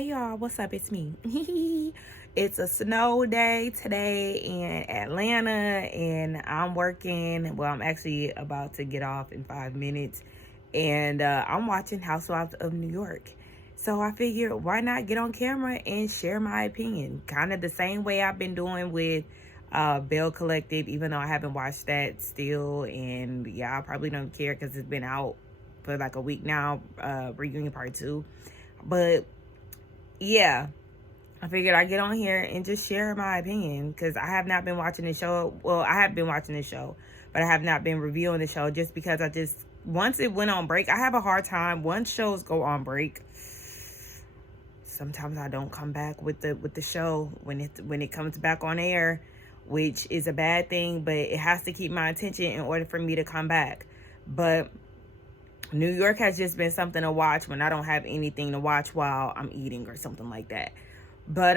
Hey y'all, what's up? It's me. It's a snow day today in Atlanta, and I'm working. Well, I'm actually about to get off in 5 minutes, and I'm watching Housewives of New York. So I figured, why not get on camera and share my opinion? Kind of the same way I've been doing with Bell Collective, even though I haven't watched that still. And yeah, I probably don't care because it's been out for like a week now, reunion part 2. But yeah, I figured I'd get on here and just share my opinion because I have not been watching the show. Well, I have been watching the show, but I have not been reviewing the show just because once it went on break, I have a hard time. Once shows go on break, sometimes I don't come back with the show when it comes back on air, which is a bad thing, but it has to keep my attention in order for me to come back. But New York has just been something to watch when I don't have anything to watch while I'm eating or something like that. But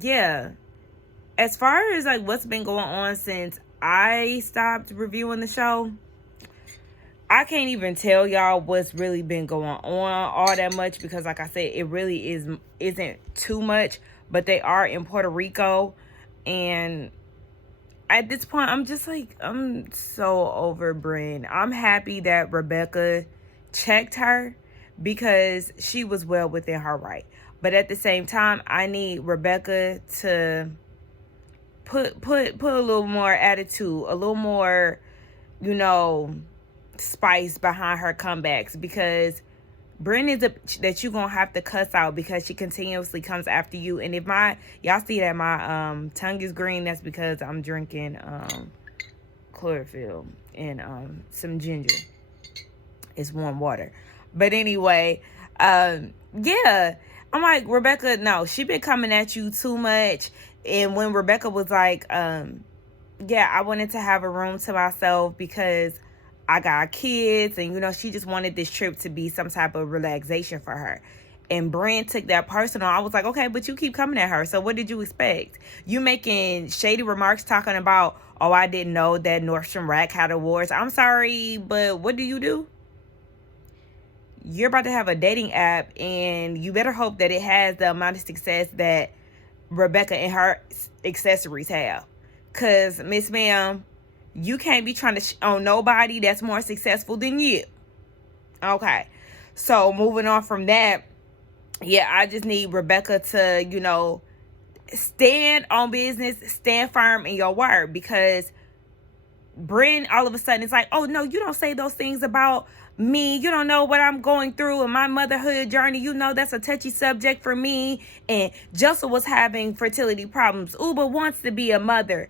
yeah, as far as like what's been going on since I stopped reviewing the show, I can't even tell y'all what's really been going on all that much because like I said, it really isn't too much, but they are in Puerto Rico, and at this point, I'm just like, I'm so over Brynn. I'm happy that Rebecca checked her because she was well within her right. But at the same time, I need Rebecca to put a little more attitude, a little more, spice behind her comebacks, because Brynn is that you're gonna have to cuss out because she continuously comes after you. And if y'all see that my tongue is green, that's because I'm drinking chlorophyll and some ginger. It's warm water. But anyway, yeah, I'm like, Rebecca, no, she been coming at you too much. And when Rebecca was like, yeah, I wanted to have a room to myself because I got kids, and she just wanted this trip to be some type of relaxation for her. And Brynn took that personal. I was like, okay, but you keep coming at her, so what did you expect? You making shady remarks talking about, oh, I didn't know that Nordstrom Rack had awards. I'm sorry, but what do? You're about to have a dating app, and you better hope that it has the amount of success that Rebecca and her accessories have. Because, Miss Ma'am, you can't be trying to on nobody that's more successful than you. Okay. So moving on from that, yeah, I just need Rebecca to, stand on business, stand firm in your word, because Brynn all of a sudden is like, oh no, you don't say those things about me. You don't know what I'm going through in my motherhood journey. That's a touchy subject for me. And Jessel was having fertility problems. Uba wants to be a mother.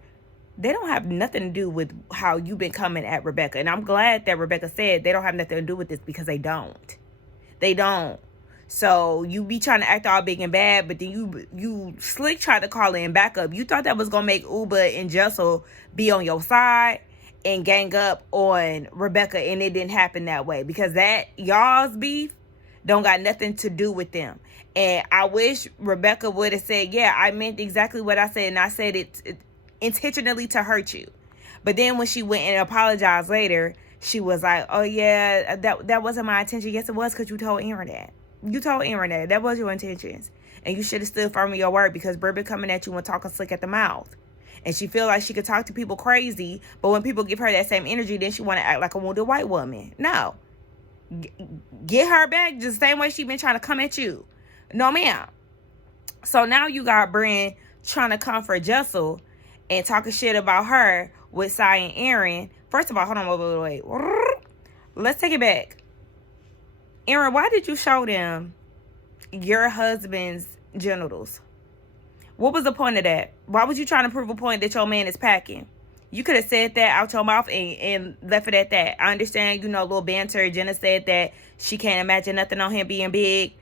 They don't have nothing to do with how you've been coming at Rebecca. And I'm glad that Rebecca said they don't have nothing to do with this, because they don't. They don't. So you be trying to act all big and bad, but then you slick tried to call in backup. You thought that was going to make Uba and Jessel be on your side and gang up on Rebecca, and it didn't happen that way, because that y'all's beef don't got nothing to do with them. And I wish Rebecca would have said, yeah, I meant exactly what I said, and I said it intentionally to hurt you. But then when she went and apologized later, she was like, oh yeah, that wasn't my intention. Yes, it was, because you told Aaron that. You told Aaron that was your intentions, and you should have stood firm in your word, because Bourbon coming at you and talking slick at the mouth, and she feel like she could talk to people crazy, but when people give her that same energy, then she want to act like a wounded white woman. No, get her back just the same way she been trying to come at you. No, ma'am. So now you got Brynn trying to comfort Jessel and talking shit about her with Cy and Aaron. First of all, hold on, wait. Let's take it back. Aaron, why did you show them your husband's genitals? What was the point of that? Why was you trying to prove a point that your man is packing? You could have said that out your mouth and left it at that. I understand, a little banter. Jenna said that she can't imagine nothing on him being big.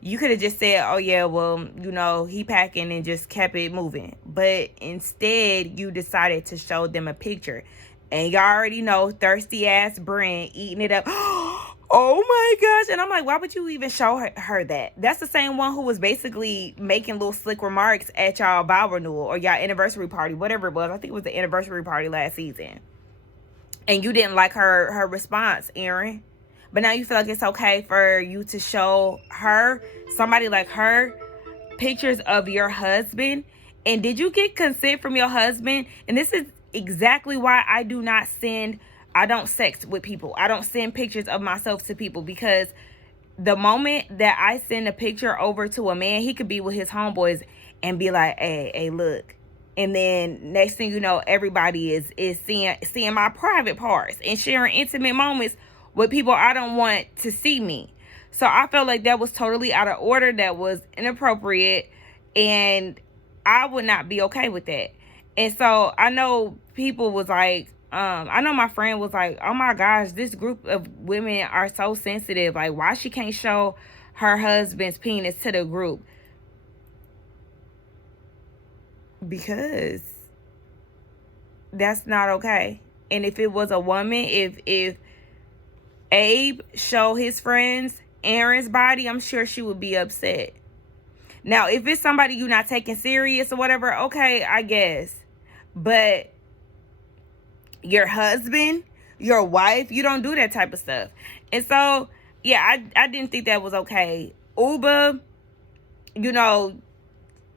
You could have just said, oh yeah, well, he packing, and just kept it moving. But instead, you decided to show them a picture. And y'all already know, thirsty ass Brynn eating it up. Oh my gosh. And I'm like, why would you even show her that? That's the same one who was basically making little slick remarks at y'all vow renewal or y'all anniversary party, whatever it was. I think it was the anniversary party last season. And you didn't like her response, Aaron. but now you feel like it's okay for you to show her, somebody like her, pictures of your husband. And did you get consent from your husband? And this is exactly why I don't sex with people. I don't send pictures of myself to people, because the moment that I send a picture over to a man, he could be with his homeboys and be like, hey, look. And then next thing you know, everybody is seeing my private parts and sharing intimate moments with people I don't want to see me. So I felt like that was totally out of order. That was inappropriate. And I would not be okay with that. And so I know people was like, I know my friend was like, oh my gosh, this group of women are so sensitive. Like, why she can't show her husband's penis to the group? Because that's not okay. And if it was a woman, if Abe showed his friends Aaron's body, I'm sure she would be upset. Now, if it's somebody you're not taking serious or whatever, okay, I guess. But your husband, your wife, you don't do that type of stuff. And so, yeah, I didn't think that was okay. Uber,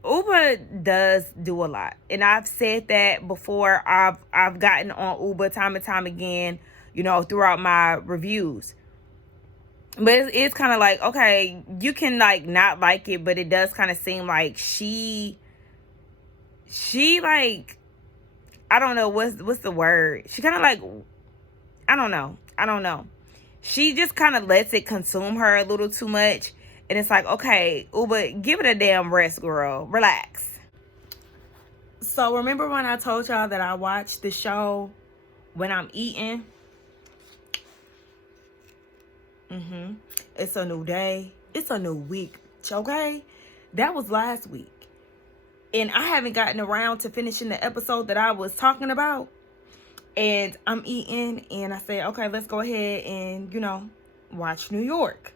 Uber does do a lot. And I've said that before. I've gotten on Uber time and time again, throughout my reviews. But it's kind of like, okay, you can like not like it, but it does kind of seem like she like, I don't know what's the word. She kind of like, I don't know. She just kind of lets it consume her a little too much. And it's like, okay, Uber, give it a damn rest, girl. Relax. So remember when I told y'all that I watch the show when I'm eating? It's a new day. It's a new week. Okay? That was last week. And I haven't gotten around to finishing the episode that I was talking about. And I'm eating, and I said, okay, let's go ahead and, watch New York.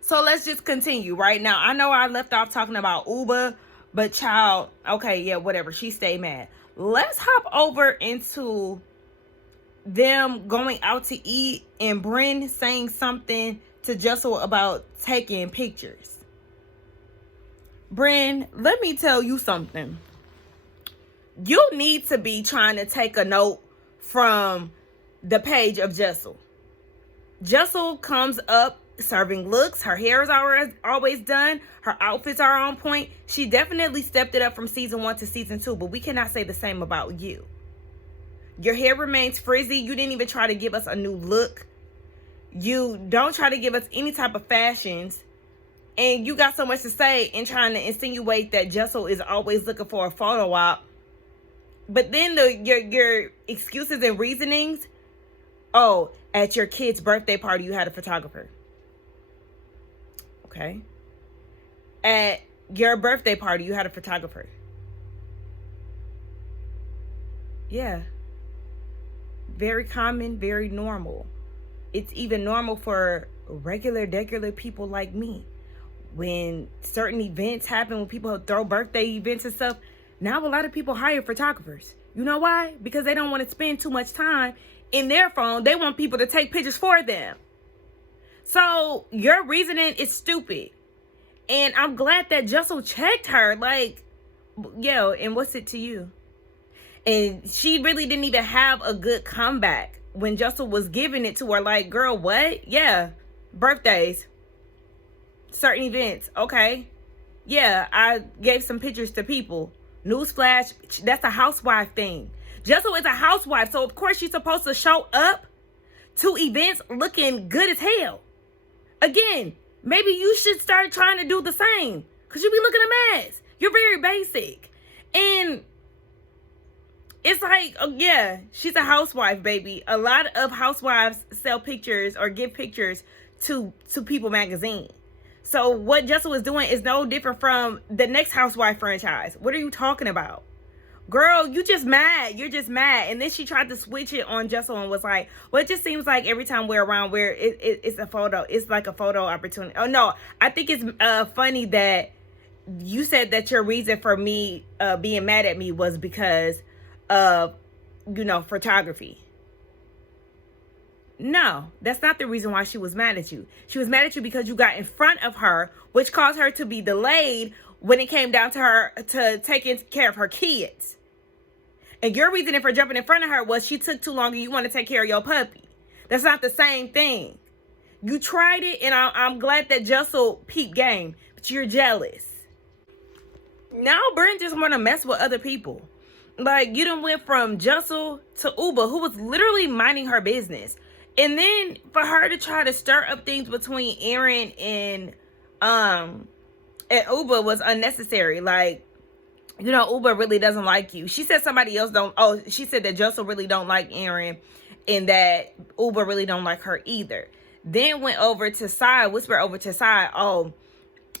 So let's just continue right now. I know I left off talking about Uber, but child, okay, yeah, whatever. She stayed mad. Let's hop over into them going out to eat and Bryn saying something to Jessel about taking pictures. Bryn, let me tell you something. You need to be trying to take a note from the page of Jessel. Jessel comes up serving looks. Her hair is always done. Her outfits are on point. She definitely stepped it up from season 1 to season 2, but we cannot say the same about you. Your hair remains frizzy. You didn't even try to give us a new look. You don't try to give us any type of fashions. And you got so much to say in trying to insinuate that Jessel is always looking for a photo op. But then your excuses and reasonings, oh, at your kid's birthday party, you had a photographer. Okay. At your birthday party, you had a photographer. Yeah. Very common, very normal. It's even normal for regular people like me. When certain events happen, when people throw birthday events and stuff, now a lot of people hire photographers. You know why? Because they don't want to spend too much time in their phone. They want people to take pictures for them. So your reasoning is stupid. And I'm glad that Jessel checked her. Like, yo, and what's it to you? And she really didn't even have a good comeback when Jessel was giving it to her. Like, girl, what? Yeah, birthdays, certain events. Okay. Yeah, I gave some pictures to people. Newsflash, that's a housewife thing. Jessel is a housewife, so of course she's supposed to show up to events looking good as hell. Again, maybe you should start trying to do the same, because you be looking a mess. You're very basic. And it's like, oh yeah, she's a housewife, baby. A lot of housewives sell pictures or give pictures to People magazine. So what Jessel is doing is no different from the next Housewife franchise. What are you talking about? Girl, you just mad. You're just mad. And then she tried to switch it on Jessel and was like, well, it just seems like every time we're around, it's a photo. It's like a photo opportunity. Oh, no. I think it's funny that you said that your reason for me being mad at me was because of, photography. No, that's not the reason why she was mad at you. She was mad at you because you got in front of her, which caused her to be delayed when it came down to her to taking care of her kids. And your reasoning for jumping in front of her was she took too long and you want to take care of your puppy. That's not the same thing. You tried it, and I'm glad that Jessel peeped game, but you're jealous. Now Brent just want to mess with other people. Like, you done went from Jessel to Uba, who was literally minding her business. And then for her to try to stir up things between Aaron and Uba was unnecessary. Like, you know, Uba really doesn't like you. She said somebody else don't. Oh, she said that Jessel really don't like Aaron, and that Uba really don't like her either. Then went over to Sai, whispered over to Sai, oh,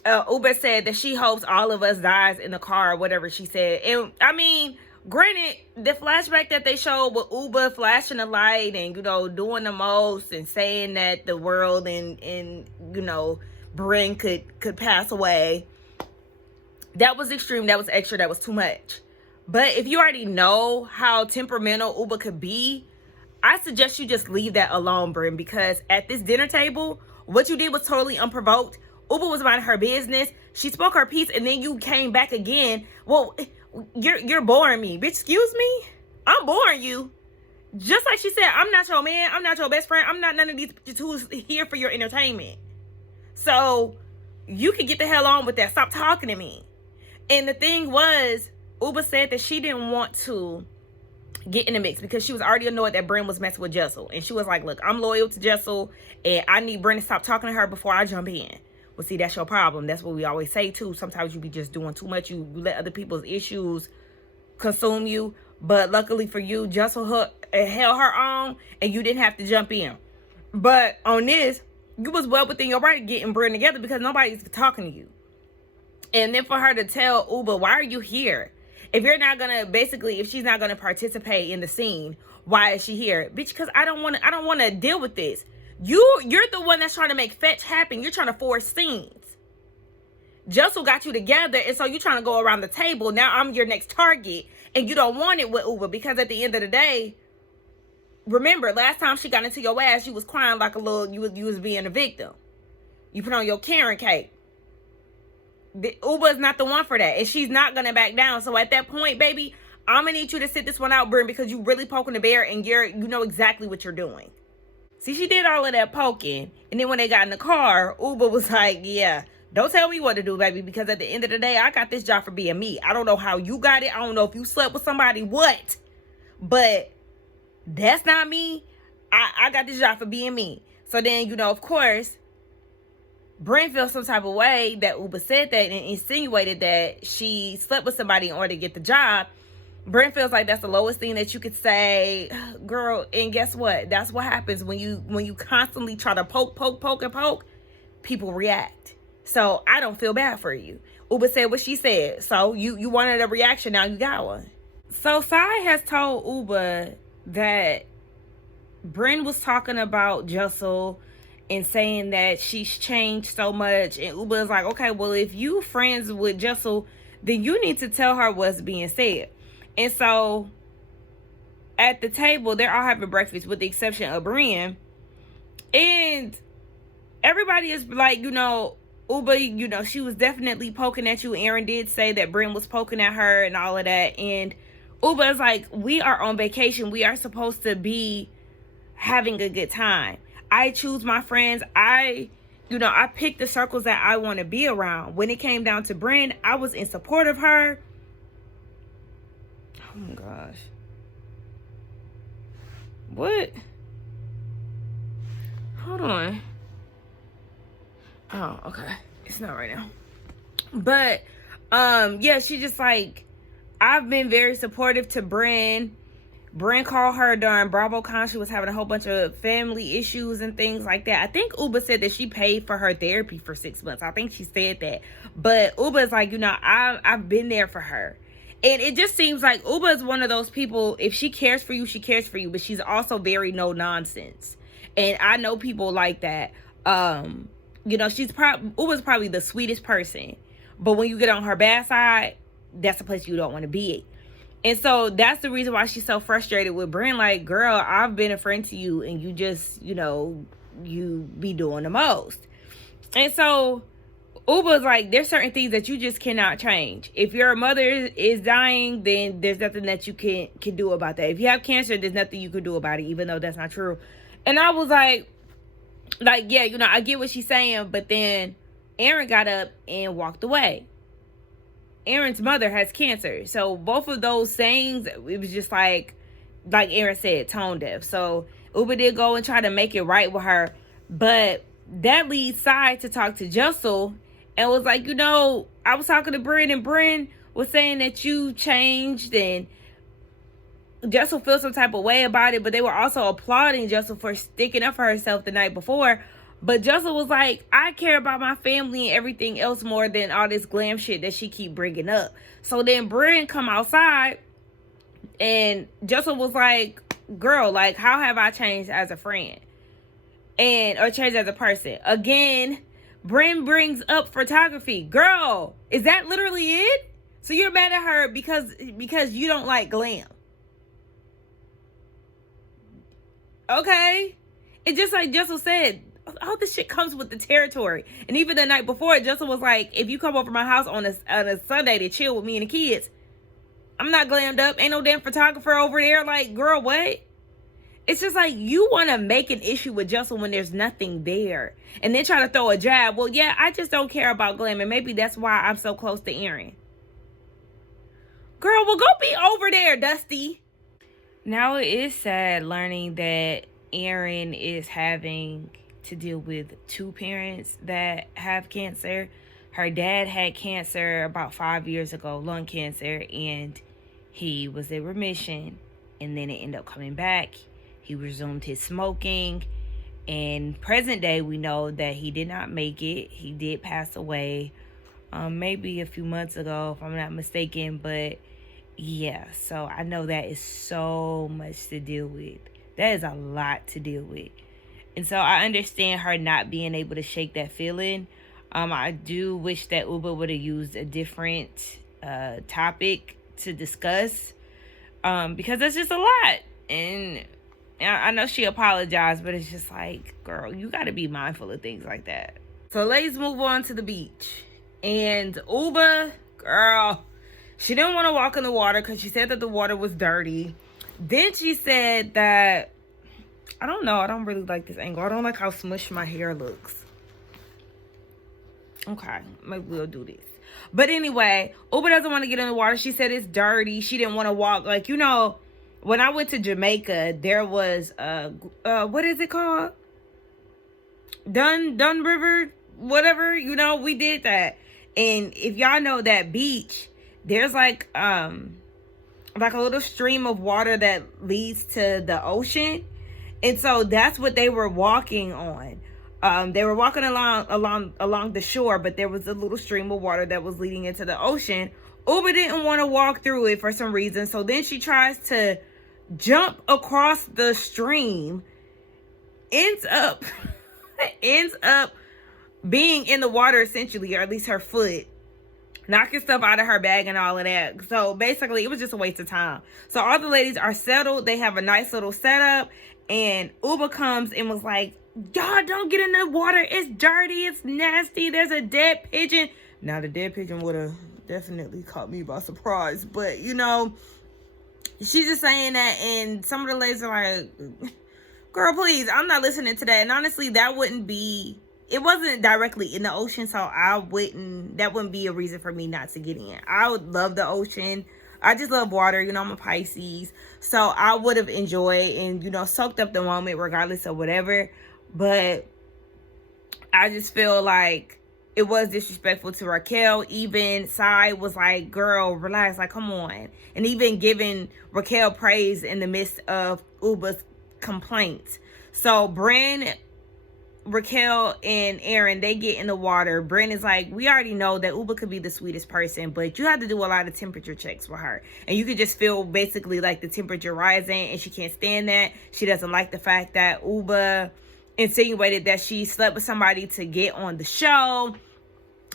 Uba said that she hopes all of us dies in the car or whatever she said. And I mean, granted, the flashback that they showed with Uba flashing the light and, you know, doing the most and saying that the world and you know, Bryn could pass away, that was extreme, that was extra, that was too much. But if you already know how temperamental Uba could be, I suggest you just leave that alone, Bryn, because at this dinner table, what you did was totally unprovoked. Uba was minding her business. She spoke her piece, and then you came back again. Well, you're boring me. Bitch, excuse me? I'm boring you. Just like she said, I'm not your man. I'm not your best friend. I'm not none of these who's here for your entertainment. So you can get the hell on with that. Stop talking to me. And the thing was, Uba said that she didn't want to get in the mix because she was already annoyed that Bryn was messing with Jessel. And she was like, look, I'm loyal to Jessel, and I need Bryn to stop talking to her before I jump in. Well, see, that's your problem. That's what we always say, too. Sometimes you be just doing too much. You let other people's issues consume you. But luckily for you, Jessel held her own, and you didn't have to jump in. But on this, you was well within your right getting Bryn together because nobody's talking to you. And then for her to tell Uba, why are you here? If you're not gonna, basically, if she's not gonna participate in the scene, why is she here? Bitch, because I don't wanna deal with this. You're the one that's trying to make fetch happen. You're trying to force scenes. Jessel got you together, and so you're trying to go around the table. Now I'm your next target, and you don't want it with Uba because at the end of the day, remember, last time she got into your ass, you was crying like a little, you was being a victim. You put on your Karen cape. Uba is not the one for that, and she's not gonna back down. So at that point, baby, I'm gonna need you to sit this one out, Bryn, because you really poking the bear, and you know exactly what you're doing. See, she did all of that poking, and then when they got in the car, Uba was like, yeah, don't tell me what to do, baby, because at the end of the day, I got this job for being me. I don't know how you got it. I don't know if you slept with somebody, what? But that's not me. I got this job for being me. So then, you know, of course, Bryn feels some type of way that Uba said that and insinuated that she slept with somebody in order to get the job. Bryn feels like that's the lowest thing that you could say, girl. And guess what? That's what happens when you constantly try to poke, and poke. People react. So I don't feel bad for you. Uba said what she said. So you wanted a reaction. Now you got one. So Sai has told Uba that Bryn was talking about Jessel and saying that she's changed so much. And Uba is like, okay, well, if you friends with Jessel, then you need to tell her what's being said. And so at the table, they're all having breakfast with the exception of Bryn. And everybody is like, you know, Uba, you know, she was definitely poking at you. Aaron did say that Bryn was poking at her and all of that. And Uba is like, we are on vacation. We are supposed to be having a good time. I choose my friends. I pick the circles that I want to be around. When it came down to Bryn, I was in support of her. Oh my gosh. What? Hold on. Oh, okay. It's not right now. But, yeah, she just like, I've been very supportive to Bryn. Bryn called her during BravoCon. She was having a whole bunch of family issues and things like that. I think Uba said that she paid for her therapy for 6 months. I think she said that. But Uba is like, you know, I've been there for her. And it just seems like Uba is one of those people, if she cares for you, she cares for you. But she's also very no nonsense. And I know people like that. You know, Uba's probably the sweetest person. But when you get on her bad side, that's the place you don't want to be. And so that's the reason why she's so frustrated with Bryn. Like, girl, I've been a friend to you, and you just, you be doing the most. And so Uba's like, there's certain things that you just cannot change. If your mother is dying, then there's nothing that you can do about that. If you have cancer, there's nothing you can do about it, even though that's not true. And I was like, yeah, I get what she's saying. But then Aaron got up and walked away. Aaron's mother has cancer. So both of those sayings, it was just like Aaron said, tone deaf. So Uba did go and try to make it right with her. But that leads Sai to talk to Jessel and was like, I was talking to Bryn, and Bryn was saying that you changed, and Jessel feels some type of way about it, but they were also applauding Jessel for sticking up for herself the night before. But Jessel was like, I care about my family and everything else more than all this glam shit that she keep bringing up. So then Bryn come outside, and Jessel was like, girl, like, how have I changed as a friend? Or changed as a person? Again, Bryn brings up photography. Girl, is that literally it? So you're mad at her because you don't like glam. Okay. And just like Jessel said, all this shit comes with the territory. And even the night before, Jessel was like, if you come over my house on a Sunday to chill with me and the kids, I'm not glammed up. Ain't no damn photographer over there. Like, girl, what? It's just like, you want to make an issue with Jessel when there's nothing there. And then try to throw a jab. Well, yeah, I just don't care about glam. And maybe that's why I'm so close to Aaron. Girl, well, go be over there, Dusty. Now it is sad learning that Aaron is having to deal with two parents that have cancer. Her dad had cancer about 5 years ago, lung cancer, and he was in remission, and then it ended up coming back. He resumed his smoking, and present day we know that he did not make it. He did pass away maybe a few months ago, if I'm not mistaken. But yeah, so I know that is so much to deal with. That is a lot to deal with. And so I understand her not being able to shake that feeling. I do wish that Uba would have used a different topic to discuss, because that's just a lot. And I know she apologized, but it's just like, girl, you got to be mindful of things like that. So let's move on to the beach. And Uba, girl, she didn't want to walk in the water because she said that the water was dirty. Then she said that, I don't know, I don't really like this angle. I don't like how smushed my hair looks. Okay, maybe we'll do this. But anyway, Uba doesn't want to get in the water. She said it's dirty. She didn't want to walk. Like, when I went to Jamaica, there was, what is it called? Dun River, whatever, we did that. And if y'all know that beach, there's like a little stream of water that leads to the ocean. And so that's what they were walking on. They were walking along the shore, but there was a little stream of water that was leading into the ocean. Uba didn't want to walk through it for some reason. So then she tries to jump across the stream, ends up being in the water essentially, or at least her foot, knocking stuff out of her bag and all of that. So basically, it was just a waste of time. So all the ladies are settled. They have a nice little setup. And Uba comes and was like, y'all don't get in the water. It's dirty. It's nasty. There's a dead pigeon. Now, the dead pigeon would have definitely caught me by surprise. But, she's just saying that. And some of the ladies are like, girl, please, I'm not listening to that. And honestly, it wasn't directly in the ocean, so that wouldn't be a reason for me not to get in. I would love the ocean. I just love water. I'm a Pisces. So I would have enjoyed and, soaked up the moment regardless of whatever. But I just feel like it was disrespectful to Raquel. Even Sai was like, girl, relax. Like, come on. And even giving Raquel praise in the midst of Uba's complaints. So Bryn, Raquel, and Aaron, they get in the water. Bryn is like, we already know that Uba could be the sweetest person, but you have to do a lot of temperature checks with her. And you could just feel basically like the temperature rising, and she can't stand that. She doesn't like the fact that Uba insinuated that she slept with somebody to get on the show.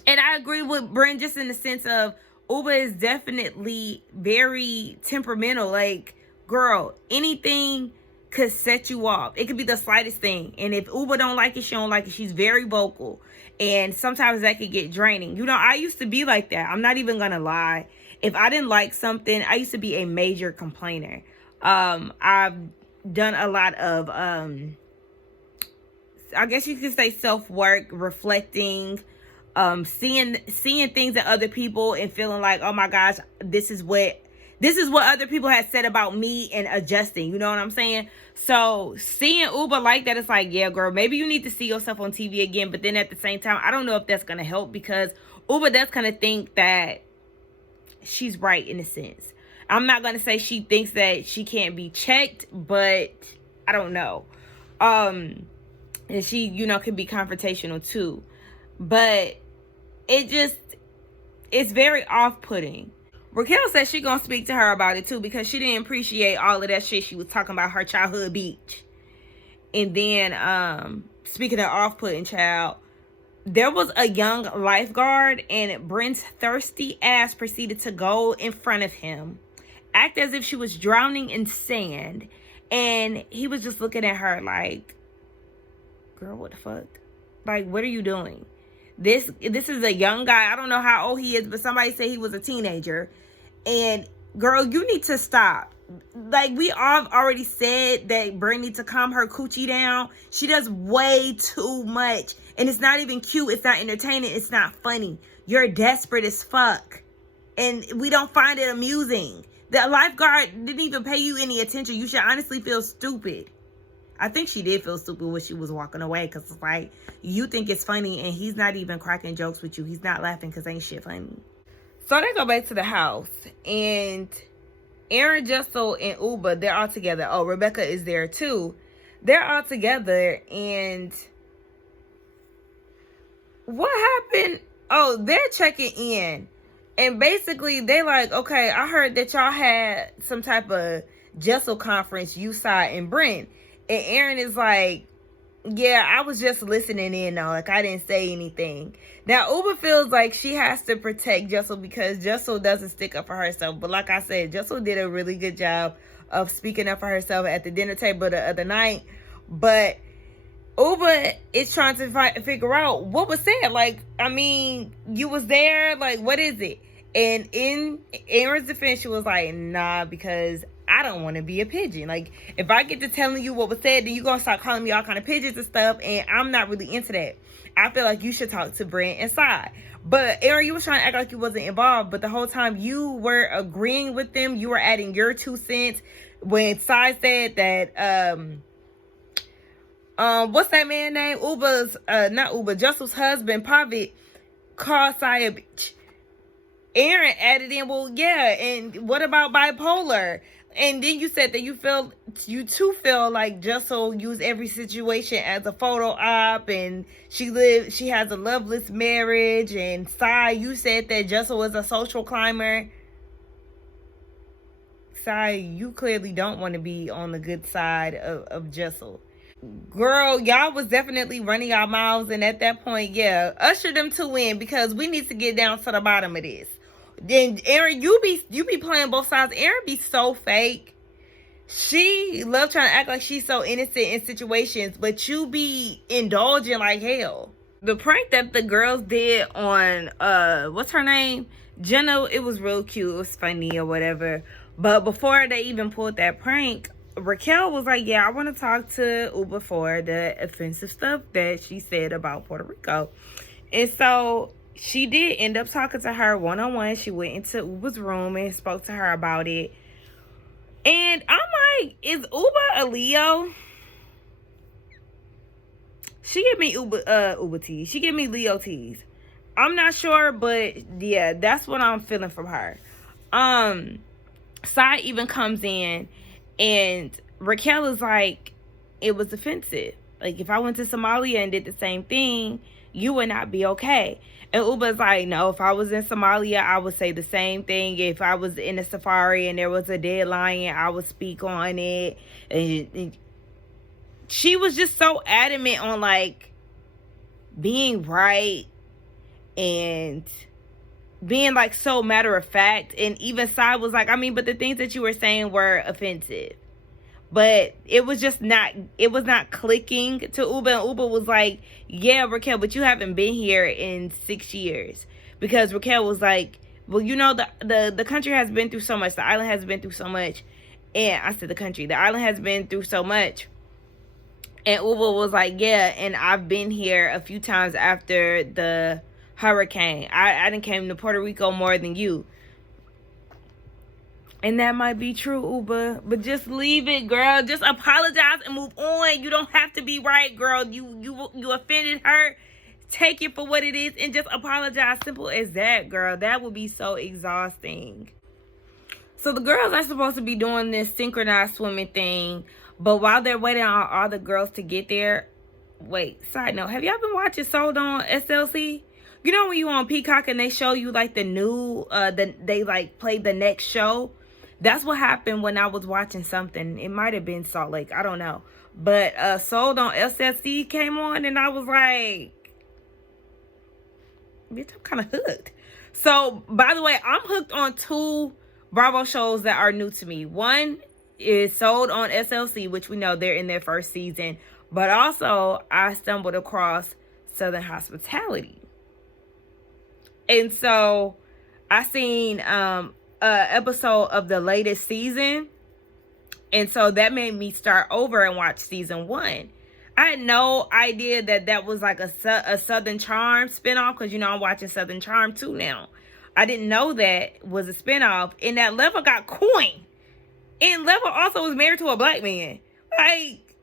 And I agree with Bryn just in the sense of Uber is definitely very temperamental. Like, girl, anything could set you off. It could be the slightest thing. And if Uber don't like it, she don't like it. She's very vocal. And sometimes that could get draining. You know, I used to be like that. I'm not even going to lie. If I didn't like something, I used to be a major complainer. I've done a lot of, I guess you could say self-work, reflecting, seeing things in other people and feeling like, oh my gosh, this is what other people had said about me, and adjusting. You know what I'm saying? So seeing Uber like that, it's like, yeah, girl, maybe you need to see yourself on TV again. But then at the same time, I don't know if that's gonna help, because Uber does kind of think that she's right in a sense. I'm not gonna say she thinks that she can't be checked, but I don't know. And she, you know, can be confrontational too. But it's very off-putting. Raquel said she gonna speak to her about it too, because she didn't appreciate all of that shit she was talking about, her childhood beach. And then, speaking of off-putting, child, there was a young lifeguard, and Brent's thirsty ass proceeded to go in front of him, act as if she was drowning in sand, and he was just looking at her like, girl, what the fuck? Like, what are you doing? This is a young guy. I don't know how old he is, but somebody said he was a teenager. And girl, you need to stop. Like, we all already said that Brent needs to calm her coochie down. She does way too much. And it's not even cute. It's not entertaining. It's not funny. You're desperate as fuck. And we don't find it amusing. The lifeguard didn't even pay you any attention. You should honestly feel stupid. I think she did feel stupid when she was walking away, because it's like, you think it's funny and he's not even cracking jokes with you. He's not laughing because ain't shit funny. So they go back to the house, and Aaron, Jessel, and Uba, they're all together. Oh, Rebecca is there too. They're all together, and what happened? Oh, they're checking in. And basically, they like, okay, I heard that y'all had some type of Jessel conference, you, Sai, and Brent. And Aaron is like, yeah, I was just listening in though. Like, I didn't say anything. Now, Uba feels like she has to protect Jessel because Jessel doesn't stick up for herself. But like I said, Jessel did a really good job of speaking up for herself at the dinner table the other night. But Uba is trying to figure out what was said. Like, I mean, you was there. Like, what is it? And in Aaron's defense, she was like, nah, because I don't want to be a pigeon. Like, if I get to telling you what was said, then you're going to start calling me all kind of pigeons and stuff. And I'm not really into that. I feel like you should talk to Brent and Sai. But Aaron, you was trying to act like you wasn't involved. But the whole time you were agreeing with them, you were adding your 2 cents. When Sai said that, what's that man name? Not Uba, Jessel's husband, Pavitt, called Sai a bitch. Aaron added in, well, yeah, and what about bipolar? And then you said that you too feel like Jessel used every situation as a photo op, and she has a loveless marriage. And Sai, you said that Jessel was a social climber. Sai, you clearly don't want to be on the good side of Jessel. Girl, y'all was definitely running our mouths, and at that point, yeah, usher them to win, because we need to get down to the bottom of this. Then Aaron, you be playing both sides. Aaron be so fake. She love trying to act like she's so innocent in situations, but you be indulging like hell. The prank that the girls did on what's her name? Jenna, it was real cute. It was funny or whatever. But before they even pulled that prank, Raquel was like, yeah, I want to talk to Uba for the offensive stuff that she said about Puerto Rico. And so she did end up talking to her one-on-one. She went into Uba's room and spoke to her about it. And I'm like, is Uba a Leo? She give me Uba tease. She give me Leo tease. I'm not sure, but yeah, that's what I'm feeling from her. Sai even comes in, and Raquel is like, it was offensive. Like, if I went to Somalia and did the same thing, you would not be okay. And Uba's like, no, if I was in Somalia, I would say the same thing. If I was in a safari and there was a dead lion, I would speak on it. And she was just so adamant on, like, being right. And being like so matter of fact, and even Sai was like, I mean, but the things that you were saying were offensive. But it was just not, it was not clicking to Uba. And Uba was like, yeah, Raquel, but you haven't been here in 6 years. Because Raquel was like, well, you know, the country has been through so much. The island has been through so much. And I said the country. The island has been through so much. And Uba was like, yeah, and I've been here a few times after the hurricane. I done came to Puerto Rico more than you. And that might be true, Uba, but just leave it, girl. Just apologize and move on. You don't have to be right, girl. You offended her. Take it for what it is and just apologize. Simple as that, girl. That would be so exhausting. So the girls are supposed to be doing this synchronized swimming thing, but while they're waiting on all the girls to get there, wait, side note, have y'all been watching Sold on SLC? You know when you on Peacock and they show you like the new, they like play the next show? That's what happened when I was watching something. It might have been Salt Lake. I don't know. But Sold on SLC came on and I was like, bitch, I'm kind of hooked. So, by the way, I'm hooked on 2 Bravo shows that are new to me. One is Sold on SLC, which we know they're in their first season. But also, I stumbled across Southern Hospitality. And so, I seen episode of the latest season, and so that made me start over and watch season 1. I had no idea that was like a Southern Charm spinoff, because you know I'm watching Southern Charm too now. I didn't know that was a spinoff, and that Level got coin, and Level also was married to a black man. Like,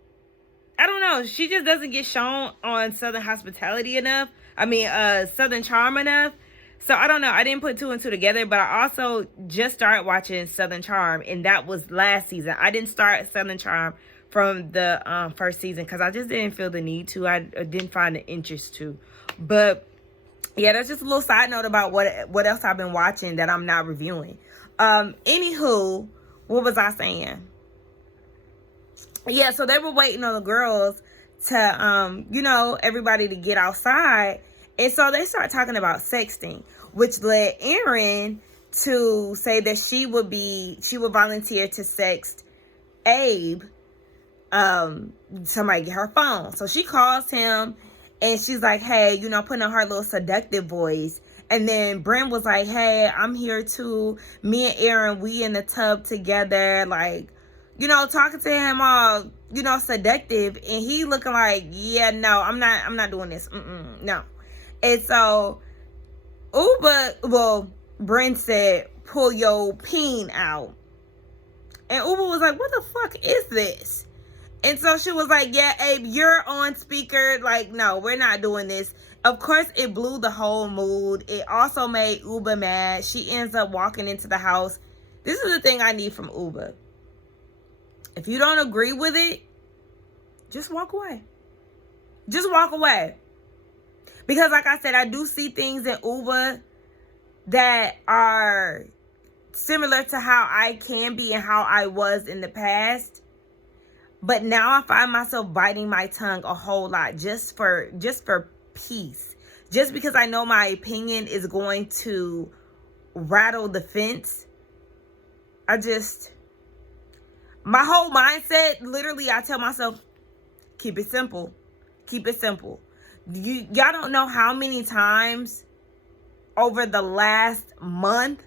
I don't know, she just doesn't get shown on Southern Hospitality enough. I mean, Southern Charm enough. So, I don't know. I didn't put 2 and 2 together, but I also just started watching Southern Charm, and that was last season. I didn't start Southern Charm from the first season because I just didn't feel the need to. I didn't find the interest to. But, yeah, that's just a little side note about what else I've been watching that I'm not reviewing. Anywho, what was I saying? Yeah, so they were waiting on the girls to, you know, everybody to get outside. And so they start talking about sexting, which led Erin to say that she would volunteer to sext Abe, somebody get her phone. So she calls him and she's like, hey, you know, putting on her little seductive voice. And then Brent was like, hey, I'm here too. Me and Erin, we in the tub together, like, you know, talking to him all, you know, seductive. And he looking like, yeah, no, I'm not doing this. No. And so, Brent said, pull your peen out. And Uba was like, what the fuck is this? And so she was like, yeah, Abe, you're on speaker. Like, no, we're not doing this. Of course, it blew the whole mood. It also made Uba mad. She ends up walking into the house. This is the thing I need from Uba. If you don't agree with it, just walk away. Just walk away. Because like I said, I do see things in Uba that are similar to how I can be and how I was in the past. But now I find myself biting my tongue a whole lot just for peace. Just because I know my opinion is going to rattle the fence. My whole mindset, literally, I tell myself, keep it simple. Keep it simple. Y'all don't know how many times over the last month,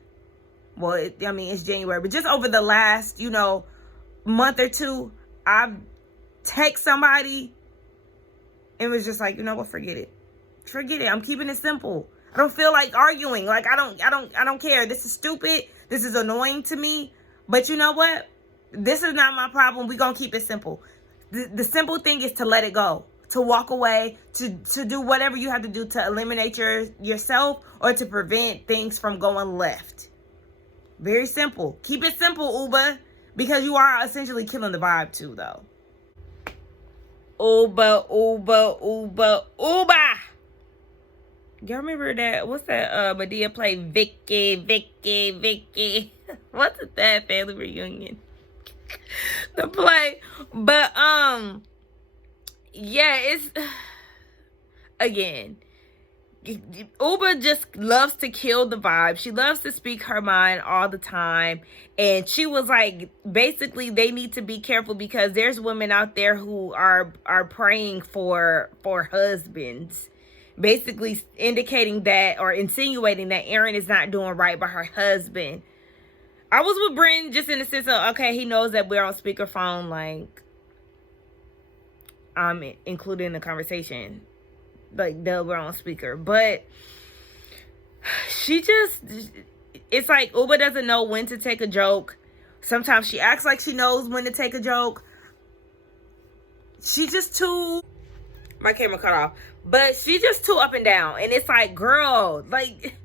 well, it's January, but just over the last, you know, month or two, I've text somebody and was just like, you know what, forget it. Forget it. I'm keeping it simple. I don't feel like arguing. Like, I don't care. This is stupid. This is annoying to me. But you know what? This is not my problem. We're going to keep it simple. The simple thing is to let it go. To walk away, to do whatever you have to do to eliminate yourself or to prevent things from going left. Very simple. Keep it simple, Uba, because you are essentially killing the vibe too, though. Uba. Y'all remember that? What's that? Medea play Vicky. What's that family reunion? The play, but yeah, it's again, Uber just loves to kill the vibe. She loves to speak her mind all the time. And she was like, basically, they need to be careful because there's women out there who are praying for husbands. Basically indicating that or insinuating that Aaron is not doing right by her husband. I was with Bryn just in the sense of, okay, he knows that we're on speakerphone, like, I'm included in the conversation. Like, we're on speaker. But she just, it's like Uba doesn't know when to take a joke. Sometimes she acts like she knows when to take a joke. She just too, my camera cut off. But she's just too up and down. And it's like, girl, like,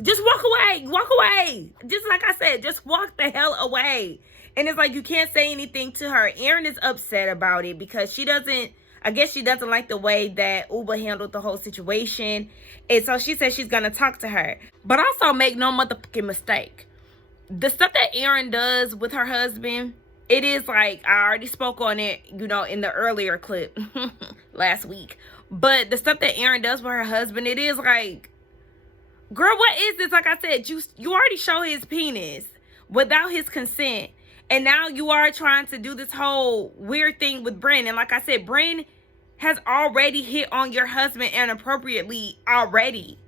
just walk away. Walk away. Just like I said, just walk the hell away. And it's like, you can't say anything to her. Aaron is upset about it because she doesn't, I guess she doesn't like the way that Uba handled the whole situation. And so she says she's going to talk to her. But also make no motherfucking mistake. The stuff that Aaron does with her husband, it is like, I already spoke on it, you know, in the earlier clip last week. But the stuff that Aaron does with her husband, it is like, girl, what is this? Like I said, you already show his penis without his consent. And now you are trying to do this whole weird thing with Bryn. And like I said, Bryn has already hit on your husband inappropriately already.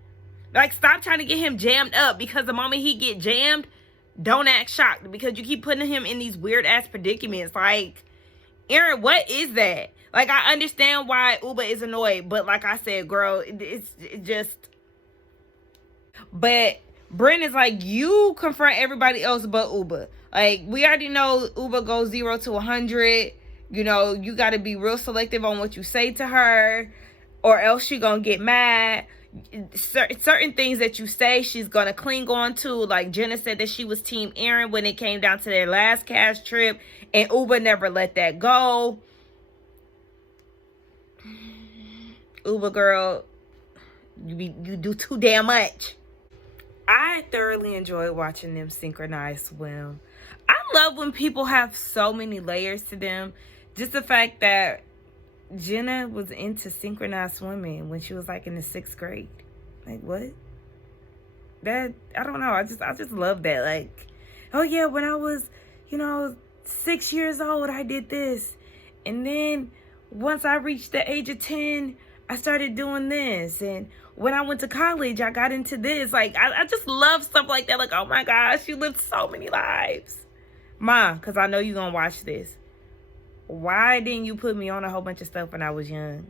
Like, stop trying to get him jammed up, because the moment he get jammed, don't act shocked, because you keep putting him in these weird ass predicaments. Like, Aaron, what is that? Like, I understand why Uba is annoyed, but like I said, girl, it's just. But Bryn is like, you confront everybody else but Uba. Like, we already know Uba goes 0 to 100. You know, you got to be real selective on what you say to her, or else she gonna get mad. Certain things that you say, she's gonna cling on to. Like Jenna said that she was team Aaron when it came down to their last cash trip, and Uba never let that go. Uba girl, you do too damn much. I thoroughly enjoy watching them synchronize swim. I love when people have so many layers to them. Just the fact that Jenna was into synchronized swimming when she was like in the 6th grade. Like, what? That, I don't know. I just love that. Like, oh yeah, when I was, 6 years old, I did this. And then once I reached the age of 10, I started doing this. And when I went to college, I got into this. Like, I just love stuff like that. Like, oh my gosh, you lived so many lives. Ma, because I know you're going to watch this. Why didn't you put me on a whole bunch of stuff when I was young?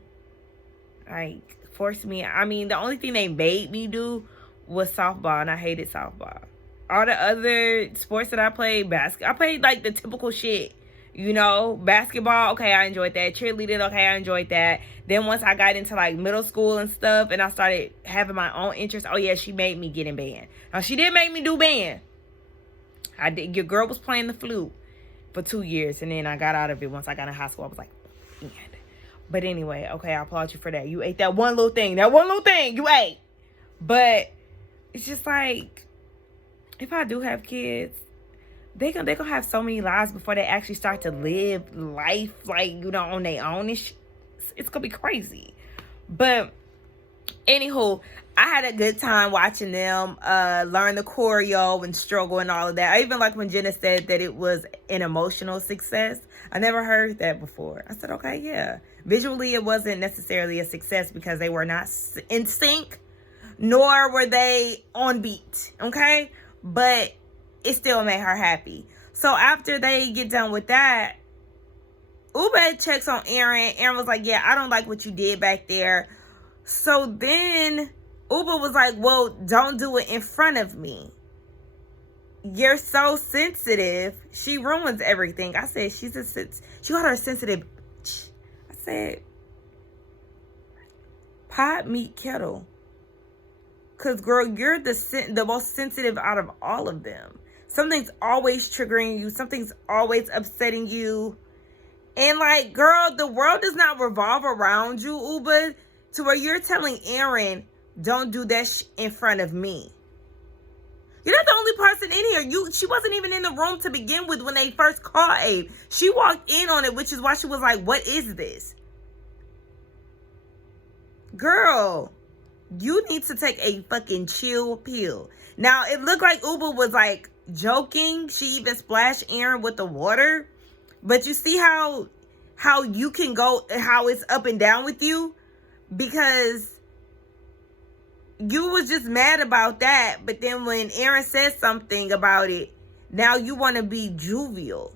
Like, force me. I mean, the only thing they made me do was softball, and I hated softball. All the other sports that I played, I played like the typical shit. Basketball, okay, I enjoyed that. Cheerleading, okay, I enjoyed that. Then once I got into like middle school and stuff, and I started having my own interests, oh yeah, she made me get in band. Now, she did make me do band. I did. Your girl was playing the flute for 2 years, and then I got out of it once I got in high school. I was like, man. But anyway, okay, I applaud you for that. You ate that one little thing. That one little thing you ate. But it's just like, if I do have kids, they gonna have so many lives before they actually start to live life, like, on their own. It's gonna be crazy. But anywho, I had a good time watching them learn the choreo and struggle and all of that. I even like when Jenna said that it was an emotional success. I never heard that before. I said, okay, yeah. Visually, it wasn't necessarily a success because they were not in sync, nor were they on beat, okay? But it still made her happy. So after they get done with that, Uba checks on Aaron. Aaron was like, yeah, I don't like what you did back there. So then Uba was like, well, don't do it in front of me. You're so sensitive. She ruins everything. I said, she got her sensitive. I said, pot, meat, kettle. Because, girl, you're the most sensitive out of all of them. Something's always triggering you. Something's always upsetting you. And, like, girl, the world does not revolve around you, Uba, to where you're telling Aaron, don't do that in front of me. You're not the only person in here. She wasn't even in the room to begin with when they first called Abe. She walked in on it, which is why she was like, what is this? Girl, You need to take a fucking chill pill. Now, it looked like Uba was like joking. She even splashed Aaron with the water. But you see how you can go, how it's up and down with you? Because you was just mad about that. But then when Aaron said something about it, now you want to be jovial.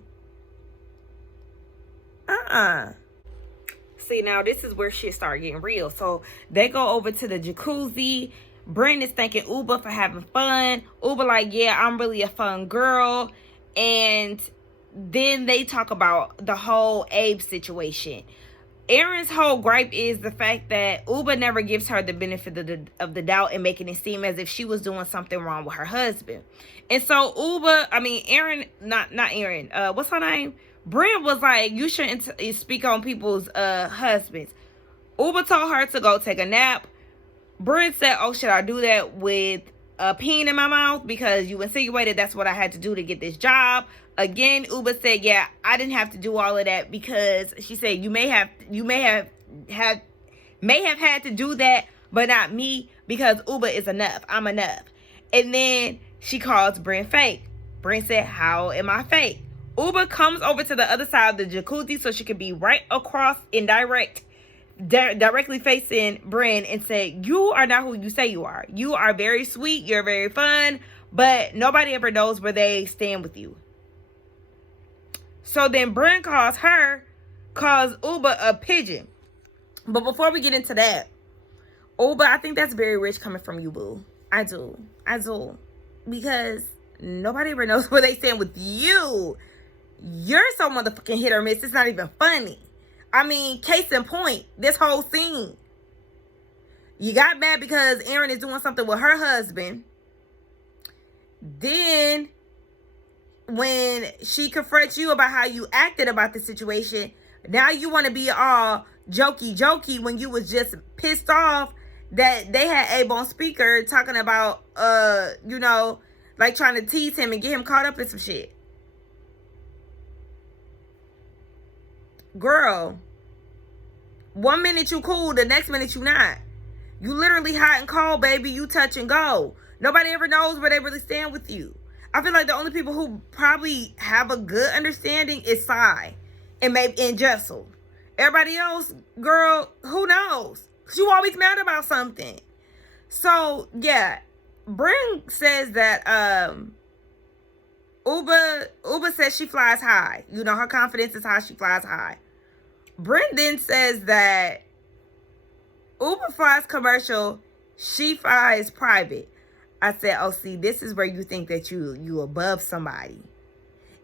See, now this is where shit start getting real. So they go over to the jacuzzi. Bryn is thanking Uba for having fun. Uba like, yeah, I'm really a fun girl. And then they talk about the whole Abe situation. Erin's whole gripe is the fact that Uba never gives her the benefit of the doubt and making it seem as if she was doing something wrong with her husband. And so Erin, not Erin, what's her name? Bryn was like, you shouldn't speak on people's husbands. Uba told her to go take a nap. Bryn said, oh, should I do that with a peen in my mouth? Because you insinuated that's what I had to do to get this job. Again, Uba said, yeah, I didn't have to do all of that because she said you may have had to do that, but not me, because Uba is enough. I'm enough. And then she calls Bryn fake. Bryn said, how am I fake? Uba comes over to the other side of the jacuzzi so she could be right across and directly facing Bryn and say, you are not who you say you are. You are very sweet. You're very fun, but nobody ever knows where they stand with you. So then Bryn calls Uba a pigeon. But before we get into that, Uba, I think that's very rich coming from you, boo. I do. Because nobody ever knows where they stand with you. You're so motherfucking hit or miss. It's not even funny. I mean, case in point, this whole scene. You got mad because Erin is doing something with her husband. Then when she confronts you about how you acted about the situation, now you want to be all jokey when you was just pissed off that they had Abe on speaker talking about, like trying to tease him and get him caught up in some shit. Girl, 1 minute you cool, the next minute you not. You literally hot and cold, baby. You touch and go. Nobody ever knows where they really stand with you. I feel like the only people who probably have a good understanding is Sai and Jessel. Everybody else, girl, who knows? You always mad about something. So, yeah. Bryn says that Uba says she flies high. You know, her confidence is high. She flies high. Bryn then says that Uba flies commercial. She flies private. I said, oh, see, this is where you think that you above somebody.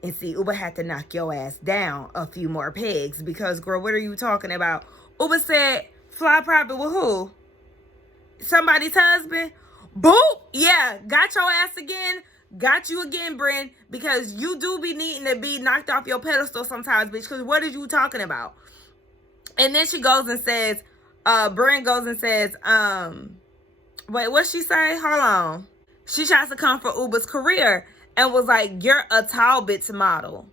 And see, Uba had to knock your ass down a few more pegs. Because, girl, what are you talking about? Uba said, fly private with who? Somebody's husband? Boop! Yeah, got your ass again. Got you again, Bryn. Because you do be needing to be knocked off your pedestal sometimes, bitch. Because what are you talking about? And then she goes and says, Bryn goes and says, wait, what'd she say? Hold on. She tries to come for Uba's career and was like, you're a Talbot's model.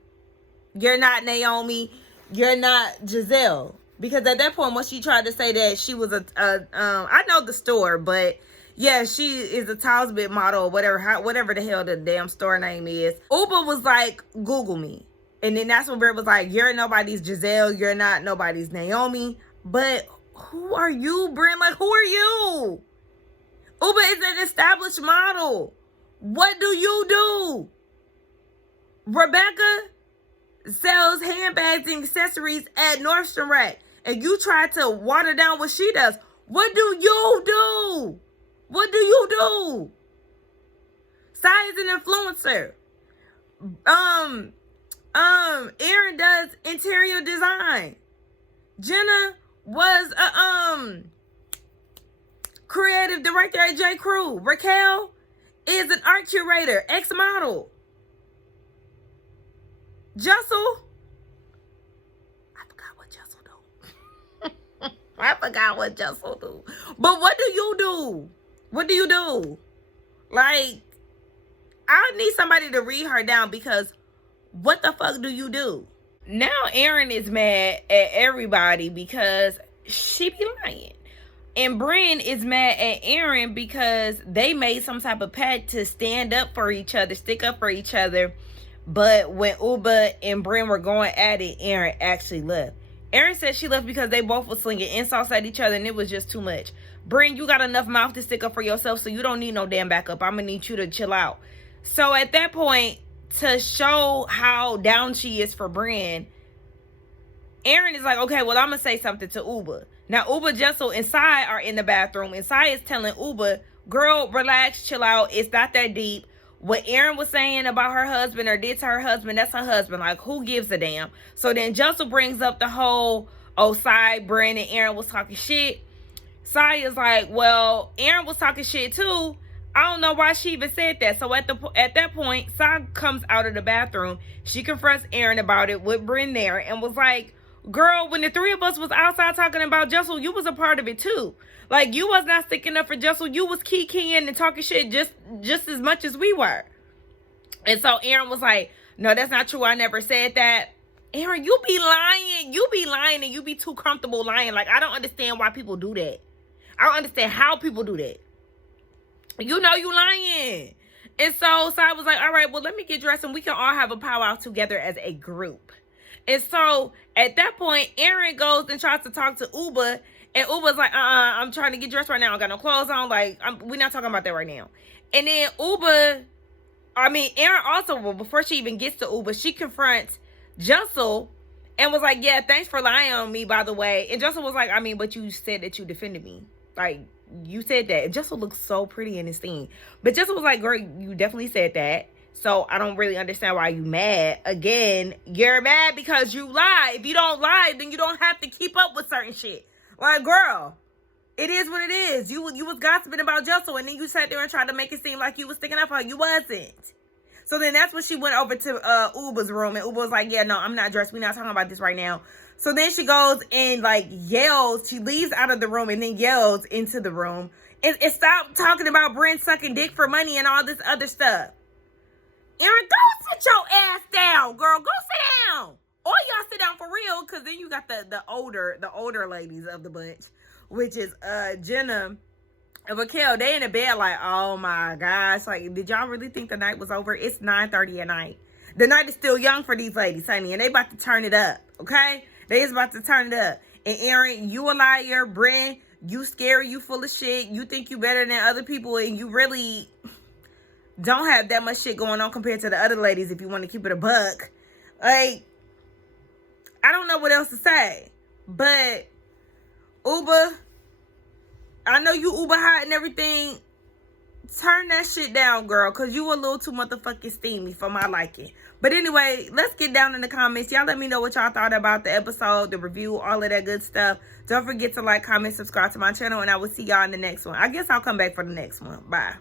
You're not Naomi. You're not Giselle. Because at that point, when she tried to say that she was I know the store, but yeah, she is a Talbot model or whatever the hell the damn store name is. Uba was like, Google me. And then that's when Brett was like, you're nobody's Giselle. You're not nobody's Naomi. But who are you, Bryn? Like, who are you? Uba is an established model. What do you do? Rebecca sells handbags and accessories at Nordstrom Rack. And you try to water down what she does. What do you do? What do you do? Sai is an influencer. Erin does interior design. Jenna was a creative director at J. Crew. Raquel is an art curator, ex-model. Jessel, I forgot what Jessel do. But what do you do? What do you do? Like, I need somebody to read her down, because what the fuck do you do? Now Erin is mad at everybody because she be lying. And Bryn is mad at Aaron because they made some type of pact to stand up for each other, stick up for each other. But when Uba and Bryn were going at it, Aaron actually left. Aaron said she left because they both were slinging insults at each other and it was just too much. Bryn, you got enough mouth to stick up for yourself, so you don't need no damn backup. I'm going to need you to chill out. So at that point, to show how down she is for Bryn, Aaron is like, okay, well, I'm going to say something to Uba. Now, Uba, Jessel, and Sai are in the bathroom. And Sai is telling Uba, girl, relax, chill out. It's not that deep. What Aaron was saying about her husband or did to her husband, that's her husband. Like, who gives a damn? So then Jessel brings up the whole, oh, Sai, Bryn, and Aaron was talking shit. Sai is like, well, Aaron was talking shit too. I don't know why she even said that. So at that point, Sai comes out of the bathroom. She confronts Aaron about it with Bryn there and was like, girl, when the three of us was outside talking about Jessel, you was a part of it too. Like, you was not sticking up for Jessel. You was keying and talking shit just as much as we were. And so Aaron was like, no, that's not true. I never said that. Aaron, you be lying. You be lying and you be too comfortable lying. Like, I don't understand why people do that. I don't understand how people do that. You know you lying. And so Sai was like, all right, well, let me get dressed and we can all have a powwow together as a group. And so at that point, Aaron goes and tries to talk to Uba. And Uba's like, I'm trying to get dressed right now. I got no clothes on. Like, we're not talking about that right now. And then Aaron also, well, before she even gets to Uba, she confronts Jessel and was like, yeah, thanks for lying on me, by the way. And Jessel was like, but you said that you defended me. Like, you said that. Jessel looks so pretty in this scene. But Jessel was like, girl, you definitely said that. So I don't really understand why you mad. Again, you're mad because you lie. If you don't lie, then you don't have to keep up with certain shit. Like, girl, it is what it is. You was gossiping about Jessel, and then you sat there and tried to make it seem like you was sticking up for her. You wasn't. So then that's when she went over to Uba's room, and Uba was like, yeah, no, I'm not dressed. We're not talking about this right now. So then she goes and, like, yells. She leaves out of the room and then yells into the room. And stop talking about Bryn sucking dick for money and all this other stuff. Aaron, go sit your ass down, girl. Go sit down. Or y'all sit down for real, because then you got the older ladies of the bunch, which is Jenna and Raquel. They in the bed like, oh my gosh. Like, did y'all really think the night was over? It's 9:30 at night. The night is still young for these ladies, honey, and they about to turn it up, okay? They is about to turn it up. And Aaron, you a liar. Bryn, you scary, you full of shit. You think you better than other people, and you really don't have that much shit going on compared to the other ladies if you want to keep it a buck. Like, I don't know what else to say. But Uba, I know you Uba hot and everything. Turn that shit down, girl, because you a little too motherfucking steamy for my liking. But anyway, let's get down in the comments. Y'all let me know what y'all thought about the episode, the review, all of that good stuff. Don't forget to like, comment, subscribe to my channel, and I will see y'all in the next one. I guess I'll come back for the next one. Bye.